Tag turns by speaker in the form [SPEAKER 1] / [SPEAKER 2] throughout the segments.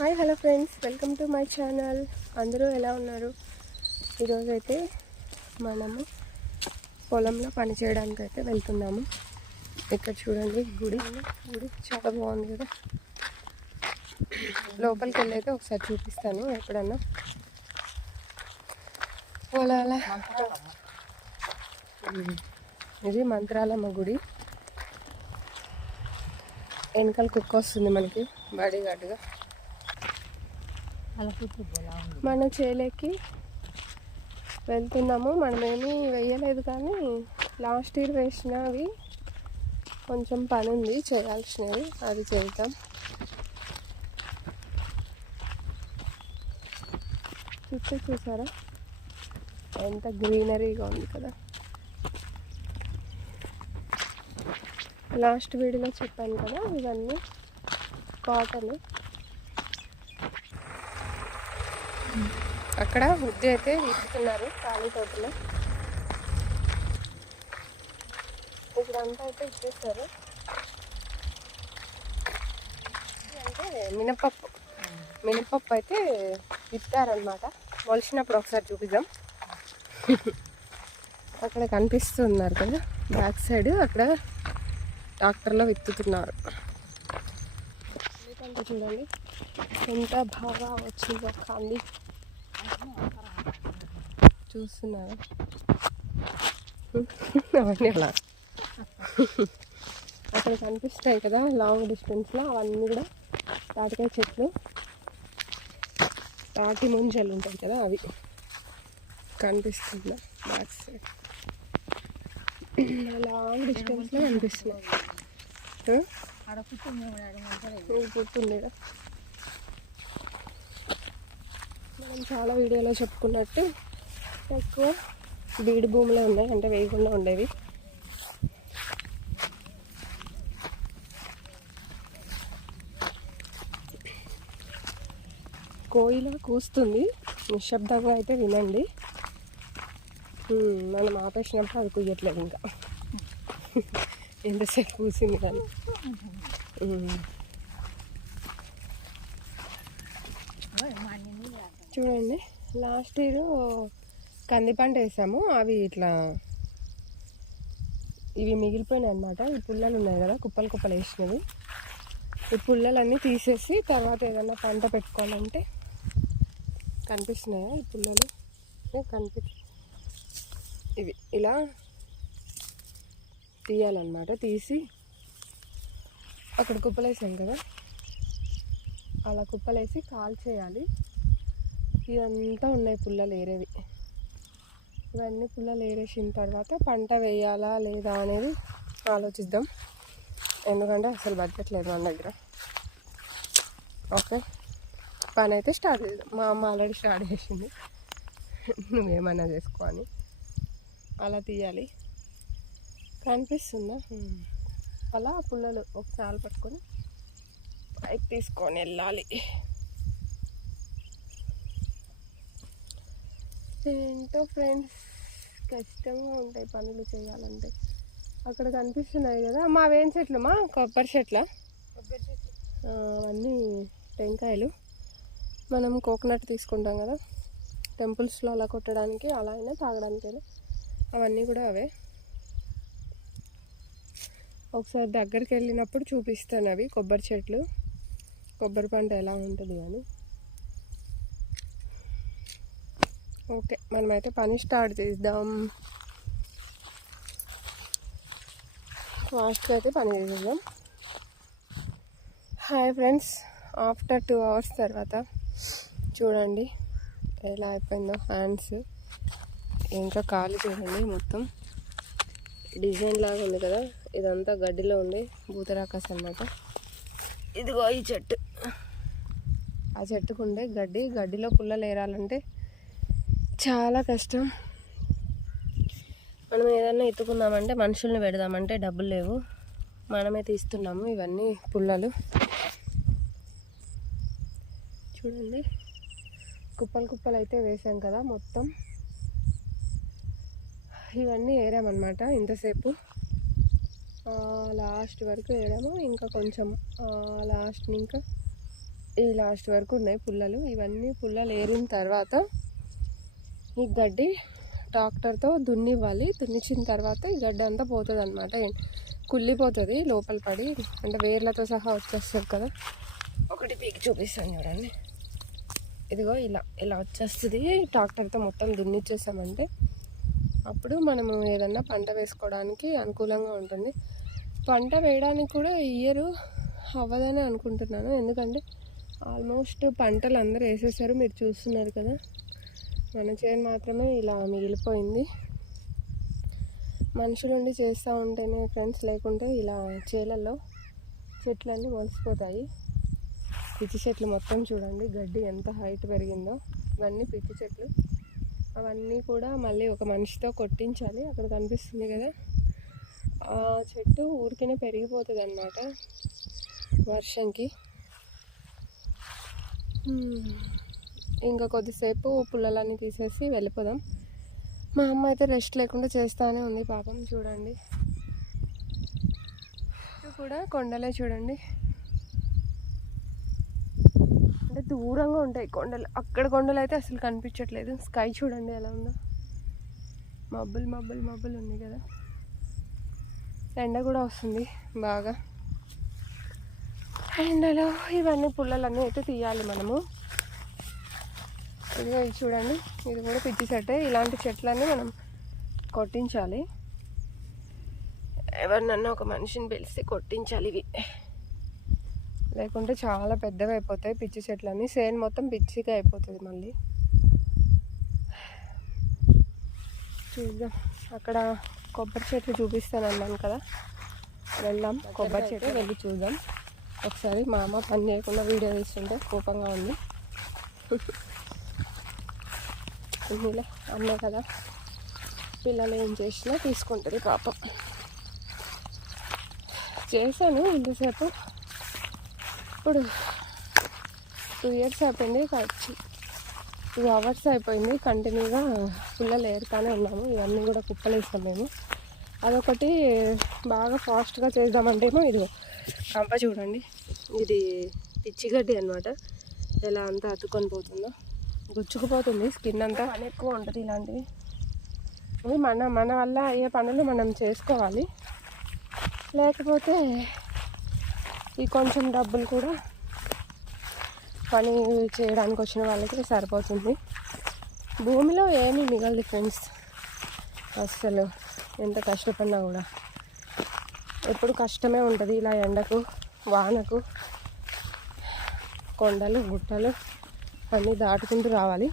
[SPEAKER 1] Hi hello friends. Welcome to my channel. అందరూ ఎలా ఉన్నారు? ఈరోజు అయితే మనము పొలంలో పని చేయడానికి అయితే వెళ్తున్నాము. ఇక్కడ చూడండి గుడి. గుడి చాలా బాగుంది కదా. లోపలికి వెళ్ళైతే ఒకసారి చూపిస్తాను ఎప్పుడన్నా. పొలాల. ఇది మంత్రాలమ్మ గుడి. వెనకాల కుక్క వస్తుంది మనకి బాడీ గార్డ్గా మన చేలేకి వెళ్తున్నాము. మనమేమీ వేయలేదు కానీ లాస్ట్ ఇయర్ వేసినవి కొంచెం పని ఉంది. చేయాల్సినవి అది చేద్దాం. చుట్టూ చూసారా? ఎంత గ్రీనరీగా ఉంది కదా. లాస్ట్ వీడియోలో చెప్పాను కదా ఇవన్నీ కాటన్ అక్కడ ఉద్ది అయితే ఇస్తున్నారు ఖాళీ తోటలో. ఇక్కడంతా అయితే ఇచ్చేస్తారు అంటే మినపప్పు. మినపప్పు అయితే విత్తారనమాట మొలిచినప్పుడు ఒకసారి చూపిద్దాం. అక్కడ కనిపిస్తున్నారు కదా బ్యాక్ సైడ్ అక్కడ ట్రాక్టర్లో విత్తుతున్నారు. చూడండి ఎంత బాగా వచ్చిందో కంది చూస్తున్నారా అవన్నీ అలా. అక్కడ కనిపిస్తాయి కదా లాంగ్ డిస్టెన్స్లో అవన్నీ కూడా తాటికాయ చెట్లు. తాటి ముంజలు ఉంటాయి కదా అవి. కనిపిస్తుంది బ్యాక్ సైడ్ లాంగ్ డిస్టెన్స్లో కనిపిస్తున్నాయి. గుర్తుంది కదా మనం చాలా వీడియోలో చెప్పుకున్నట్టు ఎక్కువ బీడి భూములే ఉన్నాయి అంటే వేయకుండా ఉండేవి. కోయిల కూస్తుంది నిశ్శబ్దంగా అయితే వినండి. మనం ఆపేసినప్పుడు అది కుయ్యట్లేదు ఇంకా. ఎంతసేపు కూసింది కానీ ఉమ్.
[SPEAKER 2] మా అన్ని
[SPEAKER 1] చూడండి. లాస్ట్ ఇయర్ కంది పంట వేసాము. అవి ఇట్లా ఇవి మిగిలిపోయినాయి అనమాట ఈ పుల్లలు ఉన్నాయి కదా కుప్పలు కుప్పలు వేసినవి. ఈ పుల్లలన్నీ తీసేసి తర్వాత ఏదైనా పంట పెట్టుకోవాలంటే కనిపిస్తున్నాయా ఈ పుల్లలు? కనిపి ఇవి ఇలా తీయాలన్నమాట. తీసి అక్కడ కుప్పలేసాం కదా. అలా కుప్పలేసి కాల్ చేయాలి ఇదంతా ఉన్నాయి పుల్లలు ఏరేవి. ఇవన్నీ పుల్లలు ఏరేసిన తర్వాత పంట వేయాలా లేదా అనేది ఆలోచిద్దాం. ఎందుకంటే అసలు బతకట్లేదు మన దగ్గర. ఓకే. పని అయితే స్టార్ట్ చేద్దాం. మా అమ్మ ఆల్రెడీ స్టార్ట్ చేసింది. నువ్వేమన్నా చేసుకో అని. అలా తీయాలి. కనిపిస్తుందా? అలా పుల్లలు ఒకసారి పట్టుకొని పైకి తీసుకొని వెళ్ళాలి. ఏంటో ఫ్రెండ్స్ కష్టంగా ఉంటాయి పనులు చేయాలంటే. అక్కడ కనిపిస్తున్నాయి కదా. మా వేం చెట్లు? మా కొబ్బరి చెట్ల. అవన్నీ టెంకాయలు. మనం కోకోనట్ తీసుకుంటాం కదా. టెంపుల్స్లో అలా కొట్టడానికి అలా అయినా తాగడానికైనా అవన్నీ కూడా అవే. ఒకసారి దగ్గరికి వెళ్ళినప్పుడు చూపిస్తాను అవి కొబ్బరి చెట్లు. కొబ్బరి పంట ఎలా ఉంటుంది అని. ఓకే మనమైతే పని స్టార్ట్ చేద్దాం. ఫాస్ట్గా అయితే పని చేసేద్దాం. Hi friends after two hours తర్వాత చూడండి ఎలా అయిపోయిందో హ్యాండ్స్. ఇంకా కాలు చూడండి మొత్తం. డిజైన్ లాగా ఉంది కదా ఇదంతా గడ్డిలో ఉంది భూతరాకాశ అనమాట ఇదిగో ఈ చెట్టు. ఆ చెట్టుకు ఉండే గడ్డి గడ్డిలో పుల్లలు ఏరాలంటే చాలా కష్టం. మనం ఏదైనా ఎత్తుకుందామంటే మనుషుల్ని పెడదామంటే డబ్బులు లేవు. మనమే తీస్తున్నాము ఇవన్నీ పుల్లలు. చూడండి. కుప్పలు కుప్పలు అయితే వేసాం కదా మొత్తం. ఇవన్నీ వేరామన్నమాట ఇంతసేపు. లాస్ట్ వరకు వేయడము ఇంకా కొంచెం లాస్ట్ ఇంకా ఈ లాస్ట్ వరకు ఉన్నాయి పుల్లలు. ఇవన్నీ పుల్లలు ఏరిన తర్వాత ఈ గడ్డి ట్రాక్టర్తో దున్నివ్వాలి. దున్నిచ్చిన తర్వాత ఈ గడ్డి అంతా పోతుంది అనమాట కుళ్ళిపోతుంది లోపల పడి. అంటే వేర్లతో సహా వచ్చేస్తుంది కదా. ఒకటి పీకి చూపిస్తాను చూడండి. ఇదిగో ఇలా ఇలా వచ్చేస్తుంది. ట్రాక్టర్తో మొత్తం దున్నిచ్చేసామంటే అప్పుడు మనము ఏదన్నా పంట వేసుకోవడానికి అనుకూలంగా ఉంటుంది. పంట వేయడానికి కూడా ఇయర్ అవ్వదని అనుకుంటున్నాను. ఎందుకంటే ఆల్మోస్ట్ పంటలు అందరూ వేసేసారు. మీరు చూస్తున్నారు కదా. మన చేను మాత్రమే ఇలా మిగిలిపోయింది. మనుషులుండి చేస్తూ ఉంటేనే ఫ్రెండ్స్ లేకుంటే ఇలా చేలల్లో చెట్లన్నీ మొలిసిపోతాయి. పిచ్చి చెట్లు మొత్తం చూడండి గడ్డి ఎంత హైట్ పెరిగిందో. ఇవన్నీ పిచ్చి చెట్లు. అవన్నీ కూడా మళ్ళీ ఒక మనిషితో కొట్టించాలి అక్కడ కనిపిస్తుంది కదా. ఆ చెట్టు ఊరికనే పెరిగిపోతుంది అన్నమాట వర్షంకి ఇంకా కొద్దిసేపు పుల్లలన్నీ తీసేసి వెళ్ళిపోదాం. మా అమ్మ అయితే రెస్ట్ లేకుండా చేస్తానే ఉంది పాపం చూడండి. కూడా కొండలే చూడండి. అంటే దూరంగా ఉంటాయి కొండలు. అక్కడ కొండలు అయితే అసలు కనిపించట్లేదు. స్కై చూడండి ఎలా ఉందో. మబ్బులు మబ్బులు మబ్బులు ఉంది కదా. ఎండ కూడా వస్తుంది బాగా. ఎండలో ఇవన్నీ పుల్లలన్నీ అయితే తీయాలి మనము. ఇదిగో ఇది చూడండి. ఇది కూడా పిచ్చి చెట్టే. ఇలాంటి చెట్లన్నీ మనం కొట్టించాలి. ఎవరినన్నా ఒక మనిషిని పిలిచి కొట్టించాలి ఇవి. లేకుంటే చాలా పెద్దగా అయిపోతాయి పిచ్చి చెట్లన్నీ. సేన్ మొత్తం పిచ్చిగా అయిపోతుంది మళ్ళీ. చూద్దాం. అక్కడ కొబ్బరి చెట్లు చూపిస్తాను అన్నాను కదా. వెళ్దాం. కొబ్బరి చెట్లు వెళ్ళి చూద్దాం. ఒకసారి మా అమ్మ పని చేయకుండా వీడియో తీస్తుంటే కోపంగా ఉంది. ఉన్నీలే అమ్మే కదా. పిల్లలు ఏం చేసినా తీసుకుంటుంది పాపం. చేశాను ఇంతసేపు. ఇప్పుడు టూ ఇయర్స్ అయిపోయింది ఖర్చు టూ అవర్స్ అయిపోయింది కంటిన్యూగా పిల్లలు ఏరుతానే ఉన్నాము. ఇవన్నీ కూడా కుప్పలేసాం మేము. అదొకటి బాగా ఫాస్ట్గా చేద్దామంటేమో ఇది కంప చూడండి. ఇది పిచ్చిగడ్డి అనమాట ఎలా అంతా అతుక్కొని పోతుందో. గుచ్చుకుపోతుంది స్కిన్ అంతా. పని ఎక్కువ ఉంటుంది ఇలాంటివి. మన మన వల్ల అయ్యే పనులు మనం చేసుకోవాలి. లేకపోతే ఈ కొంచెం డబ్బులు కూడా పని చేయడానికి వచ్చిన వాళ్ళకి సరిపోతుంది. భూమిలో ఏమీ మిగలదు ఫ్రెండ్స్. అస్సలు ఎంత కష్టపడినా కూడా. ఎప్పుడు కష్టమే ఉంటుంది ఇలా ఎండకు వానకు కొండలు గుట్టలు. అన్నీ దాటుకుంటూ రావాలి.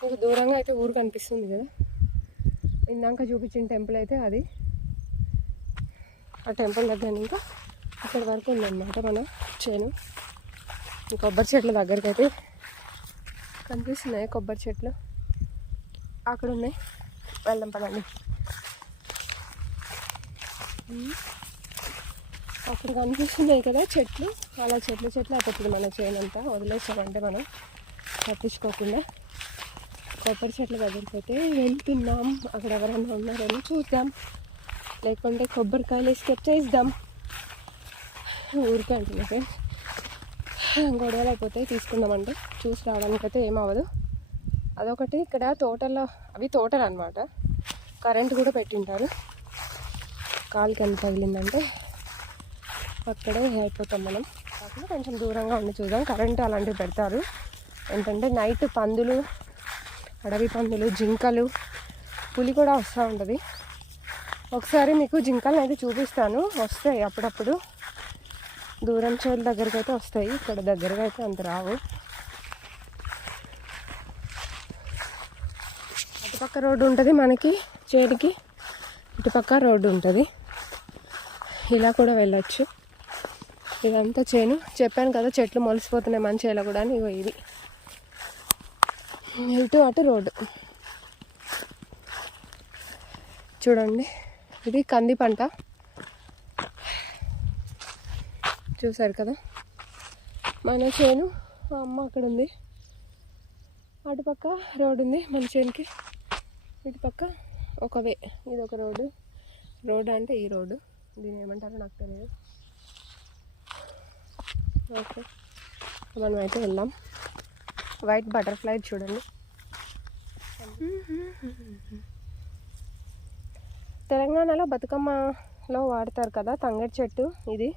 [SPEAKER 1] మీకు దూరంగా అయితే ఊరు కనిపిస్తుంది కదా. ఇందాక చూపించిన టెంపుల్ అయితే అది. ఆ టెంపుల్ దగ్గర ఇంకా అక్కడి వరకు ఉందన్నమాట మన చేను. కొబ్బరి చెట్ల దగ్గరికి అయితే కనిపిస్తున్నాయి కొబ్బరి చెట్లు. అక్కడ ఉన్నాయి. వెళ్దాం పదండి. అక్కడ కనిపిస్తున్నాయి కదా చెట్లు. అలా చెట్లు చెట్లు అయిపోతుంది మన చేనంతా వదిలేసామంటే మనం. పట్టించుకోకుండా కొబ్బరి చెట్ల దగ్గరికి అయితే వెళ్తున్నాం. అక్కడ ఎవరైనా ఉన్నారని చూద్దాం. లేకుంటే కొబ్బరికాయలు స్కెప్ చేద్దాం ఊరికే అంటున్నాయి గొడవలు అయిపోతాయి తీసుకుందామంటే చూసి రావడానికి అయితే ఏమవ్వదు అదొకటి ఇక్కడ తోటల్లో అవి తోటలు అనమాట కరెంట్ కూడా పెట్టింటారు. కాలుకి ఎంత తగిలిందంటే అక్కడే అయిపోతాం మనం. కాకుండా కొంచెం దూరంగా ఉండి చూద్దాం. కరెంట్ అలాంటివి పెడతారు. ఏంటంటే నైట్ పందులు అడవి పందులు జింకలు పులి కూడా వస్తూ ఉంటుంది. ఒకసారి మీకు జింకలను అయితే చూపిస్తాను. వస్తాయి అప్పుడప్పుడు. దూరం చేల దగ్గరికి అయితే వస్తాయి. ఇక్కడ దగ్గరగా అయితే అంత రావు. అటుపక్క రోడ్డు ఉంటుంది మనకి చేతికి. ఇటుపక్క రోడ్డు ఉంటుంది. ఇలా కూడా వెళ్ళచ్చు. ఇదంతా చేను. చెప్పాను కదా చెట్లు మొలిసిపోతున్నాయి మంచి ఇలా కూడా అని ఇగో ఇది. ఇటు అటు రోడ్డు చూడండి ఇది కంది పంట. చూసారు కదా? మన చేను మా అమ్మ అక్కడ ఉంది. అటుపక్క రోడ్డు ఉంది మన చేనుకి. ఇటుపక్క ఒక వే ఇది ఒక రోడ్డు రోడ్ అంటే ఈ రోడ్డు దీని ఏమంటారో నాకు తెలియదు. ఓకే మనం అయితే వెళ్దాం. వైట్ బటర్ఫ్లై చూడండి. తెలంగాణలో బతుకమ్మలో వాడతారు కదా తంగడి చెట్టు ఇది.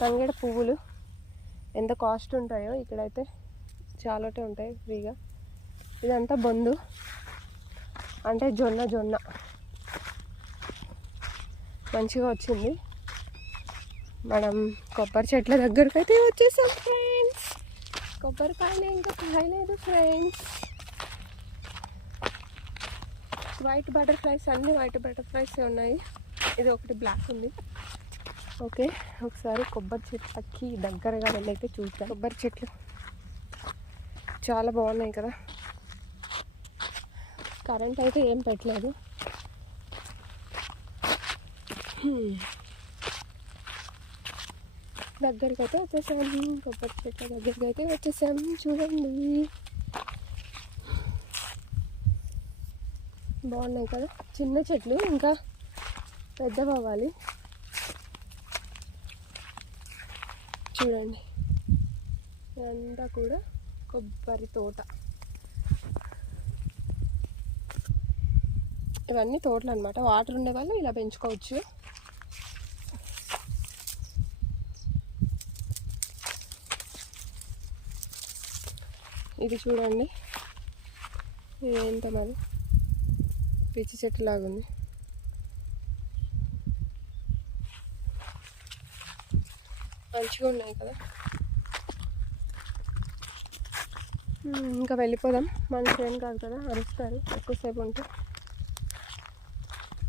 [SPEAKER 1] తంగడి పువ్వులు ఎంత కాస్ట్ ఉంటాయో ఇక్కడైతే చాలాటే ఉంటాయి ఫ్రీగా. ఇదంతా బొందు. అంటే జొన్న జొన్న. మంచిగా వచ్చింది. మనం కొబ్బరి చెట్ల దగ్గరకైతే అయితే వచ్చేసాం ఫ్రెండ్స్ కొబ్బరికాయలు ఇంకా కాయలేదు ఫ్రెండ్స్ వైట్ బటర్ఫ్లైస్ అన్ని వైట్ బటర్ఫ్లైస్ ఉన్నాయి. ఇది ఒకటి బ్లాక్ ఉంది. ఓకే ఒకసారి కొబ్బరి చెట్లకి దగ్గరగా వెళ్ళైతే చూద్దాం. కొబ్బరి చెట్లు చాలా బాగున్నాయి కదా. కరెంట్ అయితే ఏం పెట్టలేదు. హ్మ్. దగ్గరికి అయితే వచ్చేసాం కొబ్బరి చెట్ల దగ్గరికి అయితే వచ్చేసాం చూడండి. బాగున్నాయి కదా. చిన్న చెట్లు ఇంకా పెద్దవ్వాలి చూడండి. ఇదంతా కూడా కొబ్బరి తోట. ఇవన్నీ తోటలు అనమాట వాటర్ ఉండే వాళ్ళు ఇలా పెంచుకోవచ్చు. ఇది చూడండి. ఇది ఎంత మరి? పిచ్చి చెట్టు లాగుంది మంచిగా ఉన్నాయి కదా? ఇంకా వెళ్ళిపోదాం. మన ట్రైన్ కాదు కదా? అరుస్తారు. ఎక్కువసేపు ఉంటే.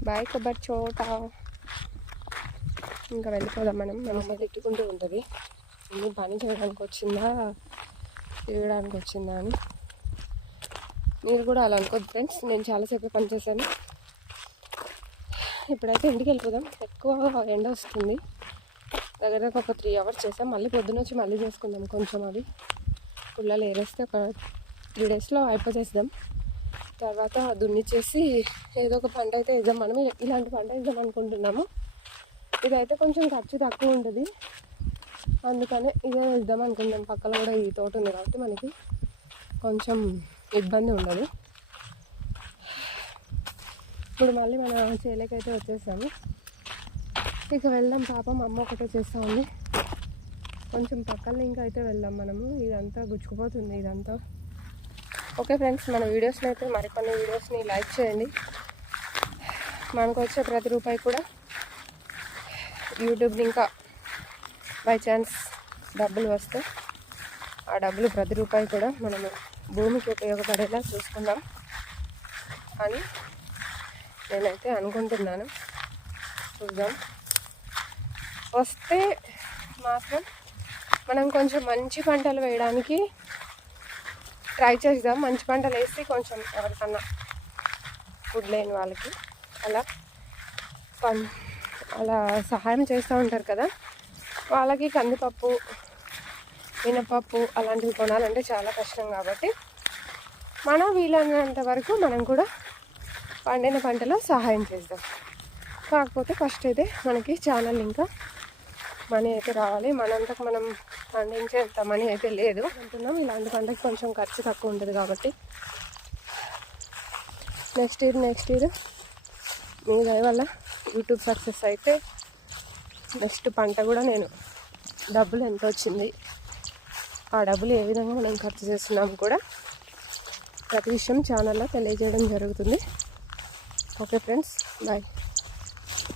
[SPEAKER 1] బాయ్ కొబ్బరి చోట. ఇంకా వెళ్ళిపోదాం మనం. మనం తిట్టుకుంటూ ఉంటుంది. ఇది పని చేయడానికి వచ్చిందా తిరగడానికి వచ్చిందా అని మీరు కూడా అలా అనుకోద్దు ఫ్రెండ్స్ నేను చాలాసేపు పనిచేశాను ఇప్పుడైతే ఇంటికి వెళ్ళిపోదాం. ఎక్కువ ఎండ వస్తుంది. దగ్గర దగ్గర ఒక త్రీ అవర్స్ చేసాం మళ్ళీ పొద్దున వచ్చి మళ్ళీ చేసుకుందాం కొంచెం అది. పుల్లలు ఏరేస్తే ఒక త్రీ డేస్లో అయిపోతేద్దాం తర్వాత దున్నిచ్చేసి ఏదో ఒక పంట అయితే వేద్దాం. మనం ఇలాంటి పంట వేద్దాం అనుకుంటున్నాము. ఇదైతే కొంచెం ఖర్చు తక్కువ ఉంటుంది. అందుకనే ఇదే వేద్దాం అనుకుందాం. పక్కన కూడా ఈ తోట ఉంది కాబట్టి మనకి కొంచెం ఇబ్బంది ఉండదు. ఇప్పుడు మళ్ళీ మన చేలకైతే వచ్చేసాము. ఇక వెళ్దాం పాపం అమ్మ ఒకటే చేస్తూ ఉంది కొంచెం పక్కన ఇంకా అయితే వెళ్దాం మనము. ఇదంతా గుచ్చుకుపోతుంది ఇదంతా. ఓకే ఫ్రెండ్స్ మన వీడియోస్ని అయితే మరికొన్ని వీడియోస్ని లైక్ చేయండి. మనకు వచ్చే ప్రతి రూపాయి కూడా యూట్యూబ్ని ఇంకా బై ఛాన్స్ డబ్బులు వస్తే ఆ డబ్బులు ప్రతి రూపాయి కూడా మనము భూమికి ఉపయోగపడేలా చూసుకుందాం. అని నేనైతే అనుకుంటున్నాను. చూద్దాం. వస్తే మాత్రం మనం కొంచెం మంచి పంటలు వేయడానికి ట్రై చేద్దాం. మంచి పంటలు వేసి కొంచెం ఎవరికన్నా ఫుడ్ లేని వాళ్ళకి అలా అలా సహాయం చేస్తూ ఉంటారు కదా. వాళ్ళకి కందిపప్పు మినపప్పు అలాంటివి కొనాలంటే చాలా కష్టం కాబట్టి మనం వీలైనంత వరకు మనం కూడా పండిన పంటలో సహాయం చేద్దాం. కాకపోతే ఫస్ట్ అయితే మనకి ఛానల్ ఇంకా మనీ అయితే రావాలి. మనంతకు మనం పండించేంత మనీ అయితే లేదు అంటున్నాం. ఇలాంటి పంటకి కొంచెం ఖర్చు తక్కువ ఉంటుంది కాబట్టి. నెక్స్ట్ ఇయర్ నెక్స్ట్ ఇయర్ మీ దయ వల్ల యూట్యూబ్ సక్సెస్ అయితే నెక్స్ట్ పంట కూడా నేను డబ్బులు ఎంత వచ్చింది ఆ డబ్బులు ఏ విధంగా మనం ఖర్చు చేస్తున్నాము కూడా ప్రతి విషయం ఛానల్లో తెలియజేయడం జరుగుతుంది. Okay friends bye